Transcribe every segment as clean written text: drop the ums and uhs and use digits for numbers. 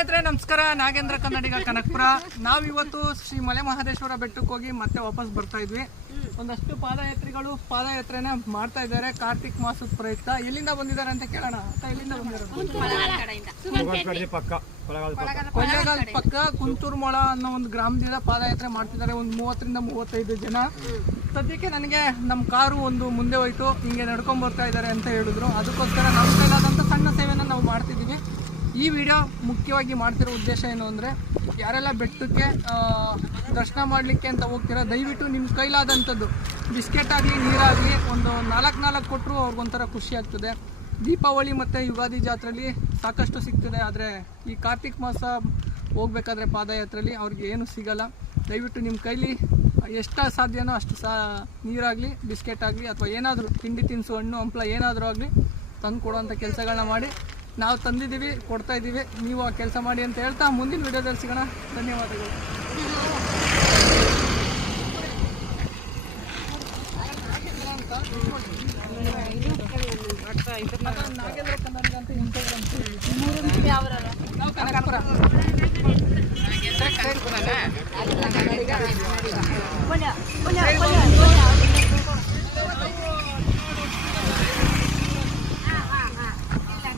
ಸ್ನೇಹಿತರೆ ನಮಸ್ಕಾರ. ನಾಗೇಂದ್ರ ಕನ್ನಡಿಗ ಕನಕಪುರ. ನಾವಿವತ್ತು ಶ್ರೀ ಮಲೆ ಮಹದೇಶ್ವರ ಬೆಟ್ಟಕ್ಕೆ ಹೋಗಿ ಮತ್ತೆ ವಾಪಸ್ ಬರ್ತಾ ಇದ್ವಿ. ಒಂದಷ್ಟು ಪಾದಯಾತ್ರಿಗಳು ಪಾದಯಾತ್ರೆನ ಮಾಡ್ತಾ ಇದ್ದಾರೆ ಕಾರ್ತಿಕ್ ಮಾಸದ ಪ್ರಯುಕ್ತ. ಎಲ್ಲಿಂದ ಬಂದಿದ್ದಾರೆ ಅಂತ ಕೇಳೋಣ. ಎಲ್ಲಿಂದ ಬಂದಿದ್ದಾರೆ? ಕೊಳ್ಳೇಗಾಲ ಪಕ್ಕ ಕುಂತೂರ್ಮೊಳ ಅನ್ನೋ ಒಂದು ಗ್ರಾಮದಿಂದ ಪಾದಯಾತ್ರೆ ಮಾಡ್ತಿದ್ದಾರೆ. ಒಂದು 30 ರಿಂದ 35 ಜನ. ಸದ್ಯಕ್ಕೆ ನನಗೆ ನಮ್ಮ ಕಾರು ಒಂದು ಮುಂದೆ ಹೋಯ್ತು, ಹಿಂಗೆ ನಡ್ಕೊಂಡ್ ಬರ್ತಾ ಇದ್ದಾರೆ ಅಂತ ಹೇಳಿದ್ರು. ಅದಕ್ಕೋಸ್ಕರ ನಮ್ಮ ಕೈಲಾದಂಥ ಸಣ್ಣ ಸೇವೆನ ನಾವು ಮಾಡ್ತಿದ್ದೀವಿ. ಈ ವಿಡಿಯೋ ಮುಖ್ಯವಾಗಿ ಮಾಡ್ತಿರೋ ಉದ್ದೇಶ ಏನು ಅಂದರೆ, ಯಾರೆಲ್ಲ ಬೆಟ್ಟಕ್ಕೆ ದರ್ಶನ ಮಾಡಲಿಕ್ಕೆ ಅಂತ ಹೋಗ್ತೀರಾ, ದಯವಿಟ್ಟು ನಿಮ್ಮ ಕೈಲಾದಂಥದ್ದು ಬಿಸ್ಕೆಟ್ ಆಗಲಿ ನೀರಾಗಲಿ ಒಂದು 4 ಕೊಟ್ಟರು ಅವ್ರಿಗೊಂಥರ ಖುಷಿ ಆಗ್ತದೆ. ದೀಪಾವಳಿ ಮತ್ತು ಯುಗಾದಿ ಜಾತ್ರೆಯಲ್ಲಿ ಸಾಕಷ್ಟು ಸಿಗ್ತದೆ, ಆದರೆ ಈ ಕಾರ್ತಿಕ್ ಮಾಸ ಹೋಗ್ಬೇಕಾದ್ರೆ ಪಾದಯಾತ್ರೆಯಲ್ಲಿ ಅವ್ರಿಗೆ ಏನು ಸಿಗಲ್ಲ. ದಯವಿಟ್ಟು ನಿಮ್ಮ ಕೈಲಿ ಎಷ್ಟು ಸಾಧ್ಯನೋ ಅಷ್ಟು ನೀರಾಗಲಿ ಬಿಸ್ಕೆಟ್ ಆಗಲಿ ಅಥವಾ ಏನಾದರೂ ತಿಂಡಿ ತಿನಿಸು ಹಣ್ಣು ಹಂಪಲ ಏನಾದರೂ ಆಗಲಿ ತಂದು ಕೊಡುವಂಥ ಕೆಲಸಗಳನ್ನ ಮಾಡಿ. ನಾವು ತಂದಿದ್ದೀವಿ, ಕೊಡ್ತಾ ಇದ್ದೀವಿ, ನೀವು ಆ ಕೆಲಸ ಮಾಡಿ ಅಂತ ಹೇಳ್ತಾ ಮುಂದಿನ ವಿಡಿಯೋದಲ್ಲಿ ಸಿಗೋಣ. ಧನ್ಯವಾದಗಳು. ನಾಗೇಂದ್ರ ಕನ್ನಡಿಗ ಅಂತ ನಾವು ಕನಕಪುರ.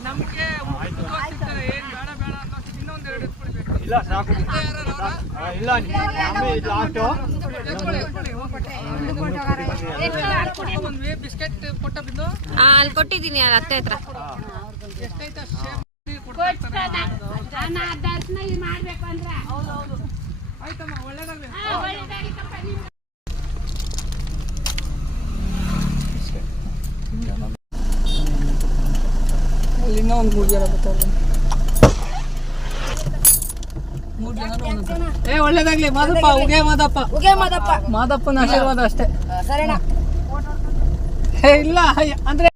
ನಮಗೆ ಸಿಗ್ತಾರೆ, ಏನು ಬೇಡ ಬೇಡ ಅಂತ ಇನ್ನೊಂದೆರಡು ಎತ್ಕೊಳ್ಬೇಕು. ಇಲ್ಲ ಸಾಕು, ಇಲ್ಲ ಒಂದು ಬಿಸ್ಕೆಟ್ ಕೊಟ್ಟ ಬಿದ್ದು ಅಲ್ಲಿ ಕೊಟ್ಟಿದ್ದೀನಿ ಅತ್ತೆ ಹತ್ರ. ಎಷ್ಟೈತೆ ಆಯ್ತಮ್ಮ, ಒಳ್ಳೇದಾಗಲಿ. ಅಲ್ಲಿ ಇನ್ನೂ ಒಂದು 3 ಜನ ಬರ್ತಾರೆ. 3 ಜನ. ಒಳ್ಳೇದಾಗ್ಲಿ. ಮಾದಪ್ಪ, ಮಾದಪ್ಪನ ಆಶೀರ್ವಾದ ಅಷ್ಟೇ. ಇಲ್ಲ ಅಂದ್ರೆ